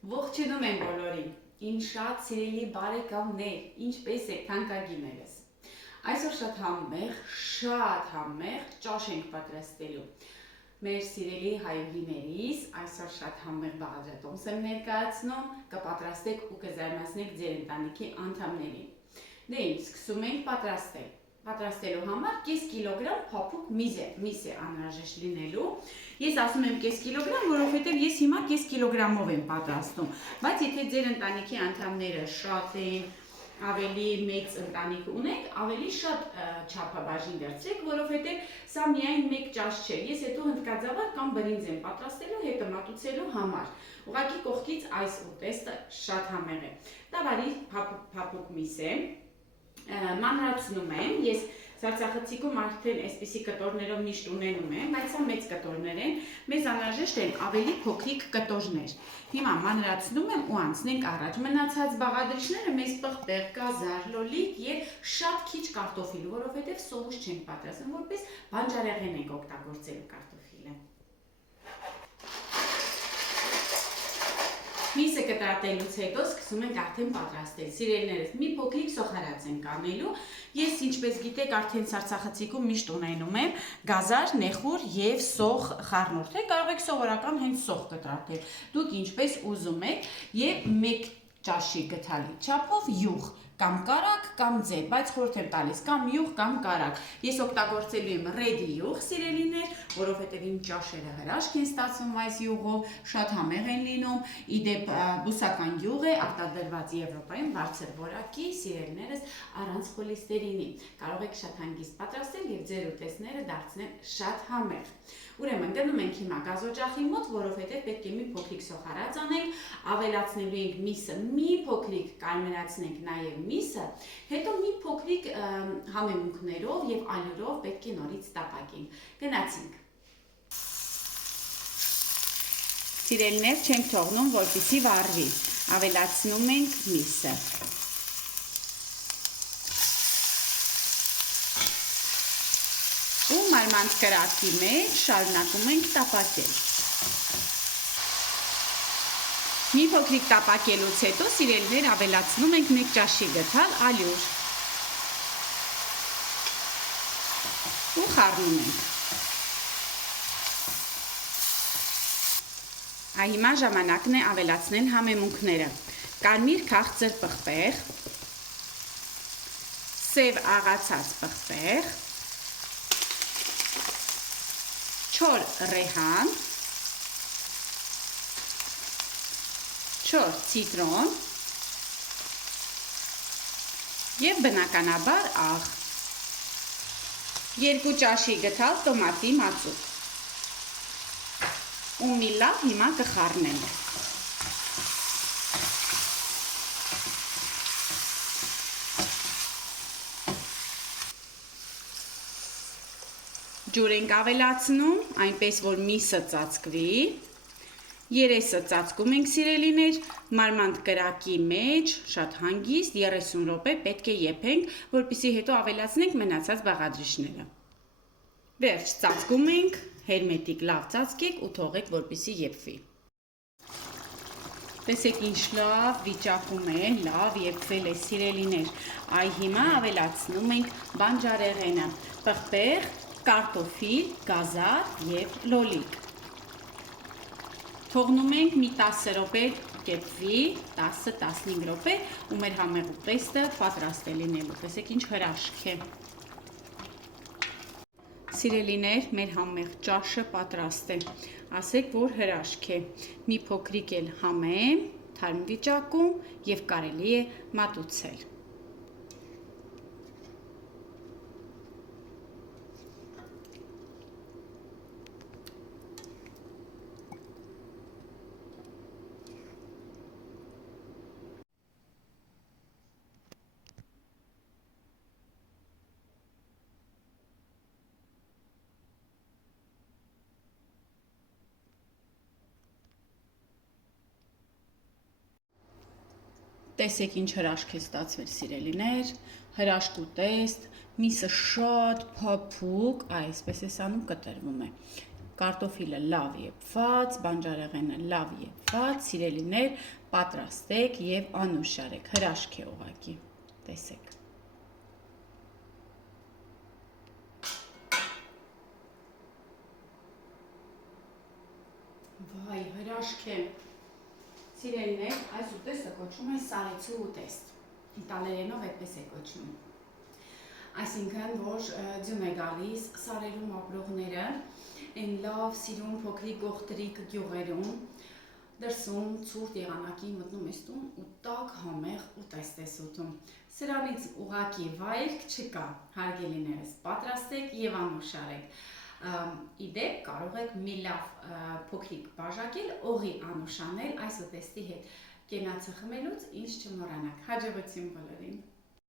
Ողջունում եմ բոլորին, իմ շատ սիրելի բարեկամներ, ինչպես եք թանկագիրներս։ Այսօր շատ համեղ ճաշ ենք պատրաստելու։ Մեր սիրելի հայրենիներիս այսօր շատ համեղ բաղադրատոմս եմ ներկայացնում, կպատրաստեք ու կզարմացնեք ձեր ընտանիքի անդամներին։ Դե ինչ, սկսում ենք պատրաստել։ Պատրաստելու համար կես կիլոգրամ փափուկ միս է անհրաժեշտ լինելու։ Ես ասում եմ կես կիլոգրամ, որովհետև ես հիմա կես կիլոգրամով եմ պատրաստում, բայց եթե ձեր ընտանիքի անդամները շատ են, ավելի մեծ ընտանիք ունեք, ավելի շատ չափաբաժին դարձրեք, որովհետև սա միայն մեկ ճաշ չէ։ Ես հետո հնդկաձավար կամ բրինձ եմ պատրաստելու հետը մատուցելու համար։ Ուղղակի կողքից այս ուտեստը շատ համեղ է։ Դա բարի փափուկ միս է։ Մանրացնում եմ, ես Սարցախցիկում արդեն այսպիսի կտորներով միշտ ունենում եմ, բայց սա մեծ կտորներ են, մեզ անհրաժեշտ են ավելի փոքրիկ կտորներ։ Հիմա մանրացնում եմ ու անցնենք առաջ։ Մնացած բաղադրիչները մեզ պղպեղ, կազար, լոլիկ եւ շատ քիչ կարտոֆիլ, որովհետեւ սովուս չենք պատրաստում, որպես բանջարեղեն ենք օգտագործելու կարտոֆիլը։ Միսը կտրատելուց հետո սկսում ենք արդեն պատրաստել։ Սիրելիներս, մի փոքրիկ սոխարած ենք անելու։ Ես, ինչպես գիտեք, արդեն Սարցախցիկում միշտ ունենում եմ գազար, նեխուր եւ սոխ խառնուրդ։ Կարող եք սովորական հենց սոխ կտրատել։ Դուք ինչպես ուզում եք եւ մեկ ճաշի գթալի չափով յուղ կամ կարակ կամ ձետ, բայց խորհուրդ եմ տալիս կամ յուղ կամ կարակ։ Ես օգտագործելու եմ ռեդի յուղ, սիրելիներ, որովհետև իմ ճաշերը հրաշք են ստացվում այս յուղով, շատ համեղ են լինում։ Իդեպ բուսական յուղ է, արտադրված Եվրոպայում, բարձր որակի, սիրելիներս, առանց խոլեստերինի։ Կարող եք շատ հանգիստ պատրաստել եւ ձեր ուտեստները դարձնել շատ համեղ։ Ուրեմն գնում ենք հիմա գազօջախի մոտ, որովհետև պետք է մի փոքրիկ սոխարած անենք, ավելացնելու ենք միսը, մի փոքրիկ կարմրացնենք նաև միսը, հետո մի փոքրիկ համեմունքներով եւ ալյուրով պետք է նորից տապակենք։ Գնացինք։ Սիրելիներ, չենք թողնում, որպեսզի վառվի։ Ավելացնում ենք միսը։ Ու մարմանդ կրակի մեջ շարունակում ենք տապակել։ Մի փոքրիկ տապակելուց հետո սիրելիներ ավելացնում ենք մեկ ճաշի գթալ ալյուր։ Ու խառնում ենք։ Հիմա ժամանակն է ավելացնել համեմունքները։ Կարմիր քաղցր պղպեղ, սև աղացած պղպեղ, չոր ռեհան, չոր ցիտրոն եւ բնականաբար աղ։ 2 ճաշի գթալ տոմատի մածուկ։ Ու մի լավ հիմա կխառնենք։ Ջուր ենք avելացնում, այնպես որ միսը ծածկվի։ Երեսը ծածկում ենք սիրելիներ, մարմանդ կրակի մեջ շատ հանգիստ 30 րոպե պետք է եփենք, որպեսզի հետո ավելացնենք մնացած բաղադրիչները։ Վերջ ծածկում ենք, հերմետիկ լավ ծածկեք ու թողեք, որպեսզի եփվի։ Տեսեք ինչ լավ վիճակում է, լավ եփվել է սիրելիներ։ Այ հիմա ավելացնում ենք բանջարեղենը, պղպեղ, կարտոֆիլ, գազար եւ լոլիկ։ Թողնում ենք մի 10 րոպե կեպվի, 10-15 րոպե ու մեր համեղ ուտեստը պատրաստ է լինելու։ Տեսեք ինչ հրաշք է։ Սիրելիներ, մեր համեղ ճաշը պատրաստ է։ Ասեք, որ հրաշք է։ Մի փոքրիկ էլ համեմ, թարմ վիճակում եւ կարելի է մատուցել։ Տեսեք ինչ հրաշք է ստացվել սիրելիներ, հրաշք ուտեստ, միսը շատ փափուկ, այսպես է սանում կտրվում է։ կարտոֆիլը լավ եփված, բանջարեղենը լավ եփված, սիրելիներ, պատրաստեք եւ անուշ արեք, հրաշք է ուղղակի, տեսեք։ Վայ, հրաշք է։ Սիրելիներ, այս ուտեստը կոչվում է սարեցու ուտեստ։ Իտալերենով այդպես է կոչվում։ Այսինքն, որ ձյուն է գալիս սարերում ապրողները, այն լավ սիրուն փոքրիկ գողտրիկ գյուղերում, դրսում ցուրտ եղանակի մտնում ես տուն ու տաք համեղ ուտեստ ես ուտում։ Սրանից ուղակի վայրք չկա, հարգելիներս, պատրաստեք եւ անուշ արեք։ Իդեպ կարող եք մի լավ փոքրիկ բաժակել, օղի անուշ անել այս ուտեստի հետ։ Կենացը խմելուց ինչ չմոռանաք։ Հաջողություն բոլորին։